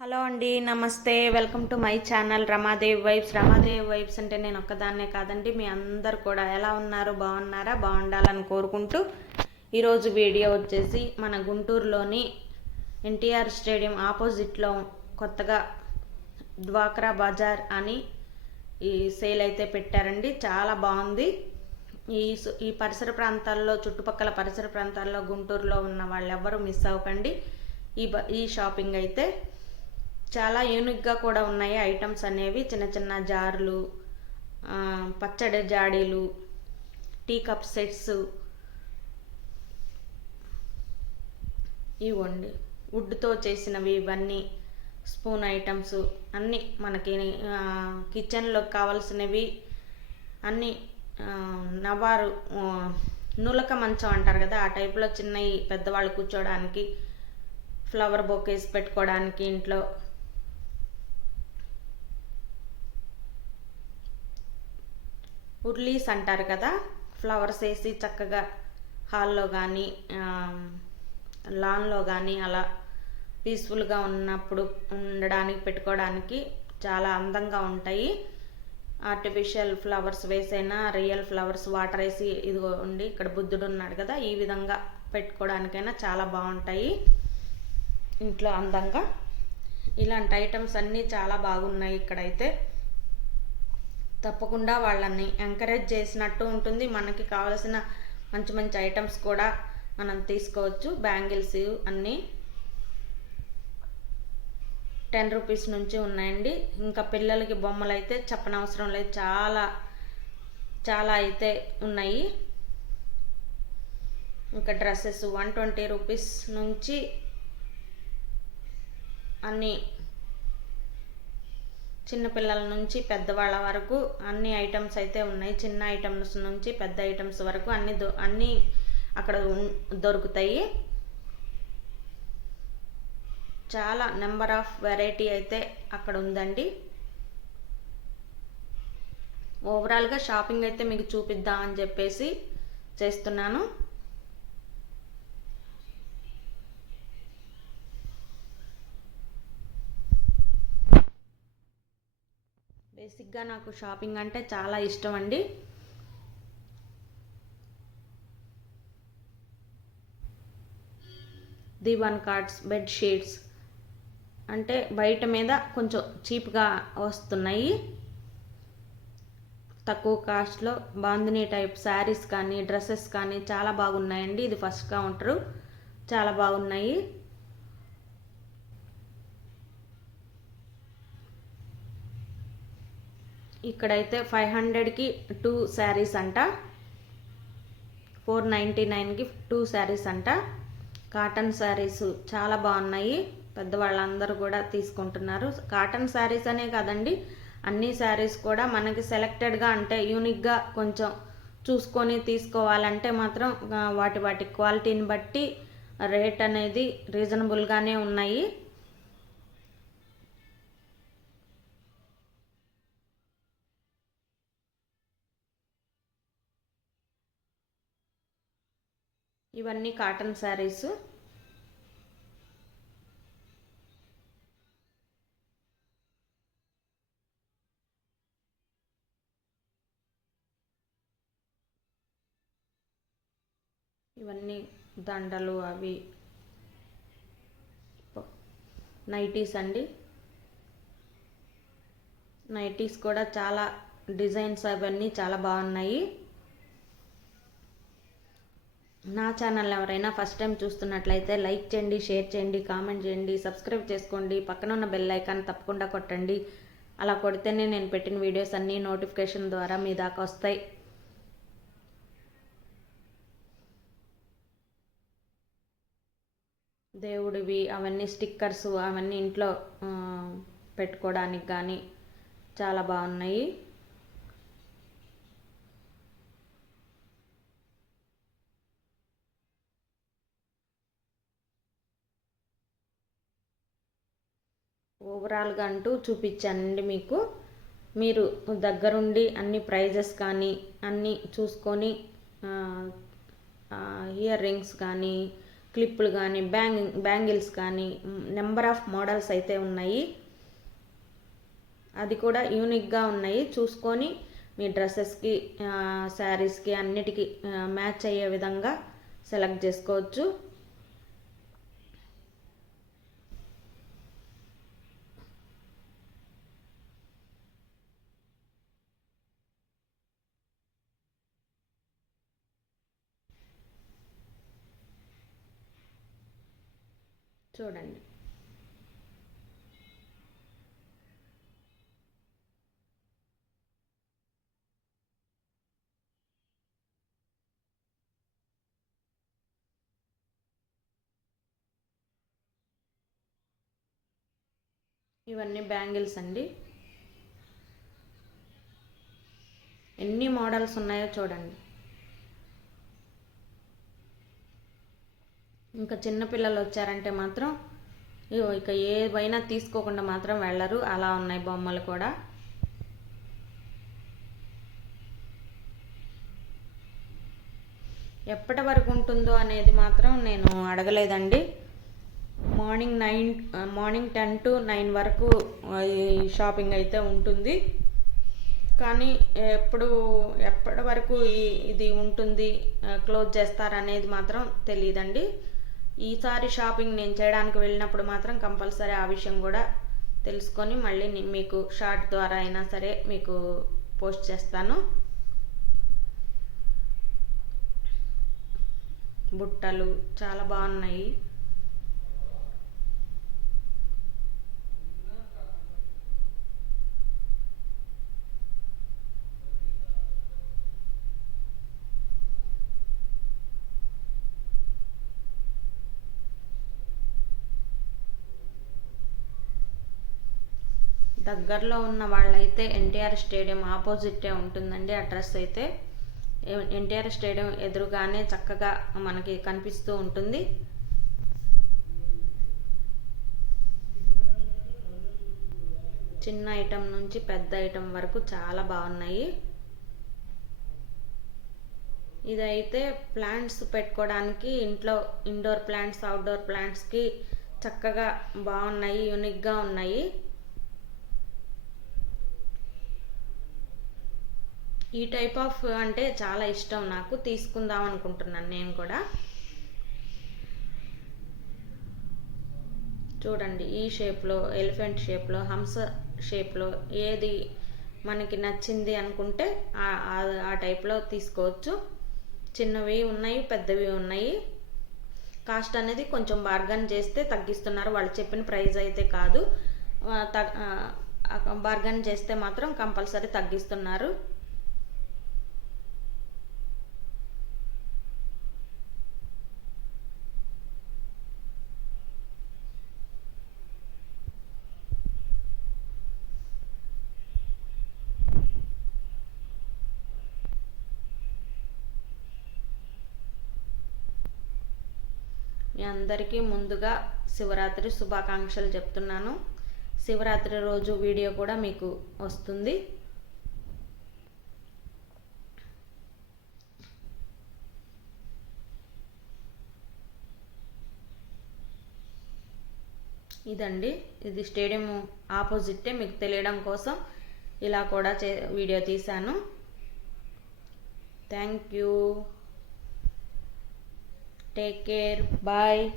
Hello అండి నమస్తే. Welcome to my channel Ramadev vibes. Ramadev vibes అంటే నేను ఒక్కదాన్నే కాదండి మీ అందరు కూడా. ఎలా ఉన్నారు? బాగున్నారా? బాగుండాలని కోరుకుంటూ ఈరోజు వీడియో వచ్చేసి మన గుంటూరులోని ఎన్టీఆర్ స్టేడియం ఆపోజిట్లో కొత్తగా డ్వాక్రా బజార్ అని ఈ సేల్ అయితే పెట్టారండి. చాలా బాగుంది. ఈ ఈ పరిసర ప్రాంతాల్లో చుట్టుపక్కల పరిసర ప్రాంతాల్లో గుంటూరులో ఉన్న వాళ్ళెవ్వరూ మిస్ అవ్వకండి. ఈ బ ఈ షాపింగ్ అయితే చాలా యూనిక్గా కూడా ఉన్నాయి ఐటమ్స్ అనేవి. చిన్న చిన్న జార్లు పచ్చడి జాడీలు టీ కప్ సెట్స్ ఇవ్వండి వుడ్తో చేసినవి ఇవన్నీ స్పూన్ ఐటమ్స్ అన్నీ మనకి కిచెన్లోకి కిచెన్లో కావాల్సినవి అన్నీ నవారు నులక మంచం అంటారు కదా ఆ టైప్లో చిన్నవి పెద్దవాళ్ళు కూర్చోడానికి ఫ్లవర్ బొకేస్ పెట్టుకోవడానికి ఇంట్లో ఉర్లీస్ అంటారు కదా ఫ్లవర్స్ వేసి చక్కగా హాల్లో కానీ లాన్లో కానీ అలా పీస్ఫుల్గా ఉన్నప్పుడు ఉండడానికి పెట్టుకోవడానికి చాలా అందంగా ఉంటాయి. ఆర్టిఫిషియల్ ఫ్లవర్స్ వేసైనా రియల్ ఫ్లవర్స్ వాటర్ వేసి ఇదిగో ఉండి ఇక్కడ బుద్ధుడు ఉన్నాడు కదా ఈ విధంగా పెట్టుకోవడానికైనా చాలా బాగుంటాయి. ఇంట్లో అందంగా. ఇలాంటి ఐటమ్స్ అన్నీ చాలా బాగున్నాయి ఇక్కడైతే. తప్పకుండా వాళ్ళని ఎంకరేజ్ చేసినట్టు ఉంటుంది. మనకి కావలసిన మంచి మంచి ఐటమ్స్ కూడా మనం తీసుకోవచ్చు. బ్యాంగిల్స్ అన్నీ టెన్ రూపీస్ నుంచి ఉన్నాయండి. ఇంకా పిల్లలకి బొమ్మలు అయితే చెప్పనవసరం లేదు. చాలా చాలా అయితే ఉన్నాయి. ఇంకా డ్రెస్సెస్ వన్ ట్వంటీ రూపీస్ నుంచి అన్నీ చిన్నపిల్లల నుంచి పెద్దవాళ్ళ వరకు అన్ని ఐటమ్స్ అయితే ఉన్నాయి. చిన్న ఐటమ్స్ నుంచి పెద్ద ఐటమ్స్ వరకు అన్ని దొ అన్నీ అక్కడ దొరుకుతాయి. చాలా నెంబర్ ఆఫ్ వెరైటీ అయితే అక్కడ ఉందండి. ఓవరాల్గా షాపింగ్ అయితే మీకు చూపిద్దాం అని చెప్పేసి చేస్తున్నాను. బేసిక్గా నాకు షాపింగ్ అంటే చాలా ఇష్టం అండి దివాన్ కార్డ్స్ బెడ్ షీట్స్ అంటే బయట మీద కొంచెం చీప్గా వస్తున్నాయి. తక్కువ కాస్ట్లో బాందిని టైప్ శారీస్ కానీ డ్రెస్సెస్ కానీ చాలా బాగున్నాయండి. ఇది ఫస్ట్ కౌంటరు. చాలా బాగున్నాయి. ఇక్కడైతే ఫైవ్ హండ్రెడ్కి టూ శారీస్ అంట. ఫోర్ నైంటీ నైన్కి టూ శారీస్ అంట. కాటన్ శారీస్ చాలా బాగున్నాయి. పెద్దవాళ్ళందరూ కూడా తీసుకుంటున్నారు. కాటన్ శారీస్ అనే కాదండి అన్ని శారీస్ కూడా మనకి సెలెక్టెడ్గా అంటే యూనిక్గా కొంచెం చూసుకొని తీసుకోవాలంటే మాత్రం వాటి వాటి క్వాలిటీని బట్టి రేట్ అనేది రీజనబుల్గానే ఉన్నాయి. ఇవన్నీ కాటన్ శారీస్. ఇవన్నీ దండలు అవి. నైటీస్ అండి. నైటీస్ కూడా చాలా డిజైన్స్ అవన్నీ చాలా బాగున్నాయి. నా ఛానల్ ఎవరైనా ఫస్ట్ టైం చూస్తున్నట్లయితే లైక్ చేయండి షేర్ చేయండి కామెంట్ చేయండి సబ్స్క్రైబ్ చేసుకోండి పక్కన ఉన్న బెల్ ఐకాన్ తప్పకుండా కొట్టండి. అలా కొడితేనే నేను పెట్టిన వీడియోస్ అన్నీ నోటిఫికేషన్ ద్వారా మీ దాకా వస్తాయి. దేవుడివి అవన్నీ స్టిక్కర్స్ అవన్నీ ఇంట్లో పెట్టుకోవడానికి కానీ చాలా బాగున్నాయి. ఓవరాల్గా అంటూ చూపించానండి మీకు. మీరు దగ్గరుండి అన్ని ప్రైజెస్ కానీ అన్నీ చూసుకొని ఇయర్ రింగ్స్ కానీ క్లిప్పులు కానీ బ్యాంగ్ బ్యాంగిల్స్ కానీ నెంబర్ ఆఫ్ మోడల్స్ అయితే ఉన్నాయి. అది కూడా యూనిక్గా ఉన్నాయి. చూసుకొని మీ డ్రెస్సెస్కి శారీస్కి అన్నిటికీ మ్యాచ్ అయ్యే విధంగా సెలెక్ట్ చేసుకోవచ్చు. చూడండి. ఇవన్నీ బ్యాంగిల్స్ అండి. ఎన్ని మోడల్స్ ఉన్నాయో చూడండి. ఇంకా చిన్నపిల్లలు వచ్చారంటే మాత్రం ఇక ఏవైనా తీసుకోకుండా మాత్రం వెళ్ళరు. అలా ఉన్నాయి బొమ్మలు కూడా. ఎప్పటి వరకు ఉంటుందో అనేది మాత్రం నేను అడగలేదండి. Morning nine morning ten to nine వరకు షాపింగ్ అయితే ఉంటుంది. కానీ ఎప్పుడు ఎప్పటి వరకు ఇది ఉంటుంది క్లోజ్ చేస్తారనేది మాత్రం తెలియదండి. ఈసారి షాపింగ్ నేను చేయడానికి వెళ్ళినప్పుడు మాత్రం కంపల్సరీ ఆ విషయం కూడా తెలుసుకొని మళ్ళీ మీకు షార్ట్ ద్వారా అయినా సరే మీకు పోస్ట్ చేస్తాను. బుట్టలు చాలా బాగున్నాయి. దగ్గరలో ఉన్న వాళ్ళైతే ఎన్టీఆర్ స్టేడియం ఆపోజిటే ఉంటుందండి. అడ్రస్ అయితే ఎన్టీఆర్ స్టేడియం ఎదురుగానే చక్కగా మనకి కనిపిస్తూ ఉంటుంది. చిన్న ఐటెం నుంచి పెద్ద ఐటెం వరకు చాలా బాగున్నాయి. ఇదైతే ప్లాంట్స్ పెట్టుకోవడానికి ఇంట్లో ఇండోర్ ప్లాంట్స్ అవుట్డోర్ ప్లాంట్స్కి చక్కగా బాగున్నాయి యూనిక్గా ఉన్నాయి. ఈ టైప్ ఆఫ్ అంటే చాలా ఇష్టం నాకు. తీసుకుందాం అనుకుంటున్నాను నేను కూడా. చూడండి ఈ షేప్లో ఎలిఫెంట్ షేప్లో హంస షేప్లో ఏది మనకి నచ్చింది అనుకుంటే ఆ టైప్లో తీసుకోవచ్చు. చిన్నవి ఉన్నాయి పెద్దవి ఉన్నాయి. కాస్ట్ అనేది కొంచెం బార్గన్ చేస్తే తగ్గిస్తున్నారు. వాళ్ళు చెప్పిన ప్రైస్ అయితే కాదు. బార్గన్ చేస్తే మాత్రం కంపల్సరీ తగ్గిస్తున్నారు. మీ అందరికీ ముందుగా శివరాత్రి శుభాకాంక్షలు చెప్తున్నాను. శివరాత్రి రోజు వీడియో కూడా మీకు వస్తుంది. ఇదండి. ఇది స్టేడియం ఆపోజిట్టే మీకు తెలియడం కోసం ఇలా కూడా చే వీడియో తీశాను. Thank you. Take care. Bye.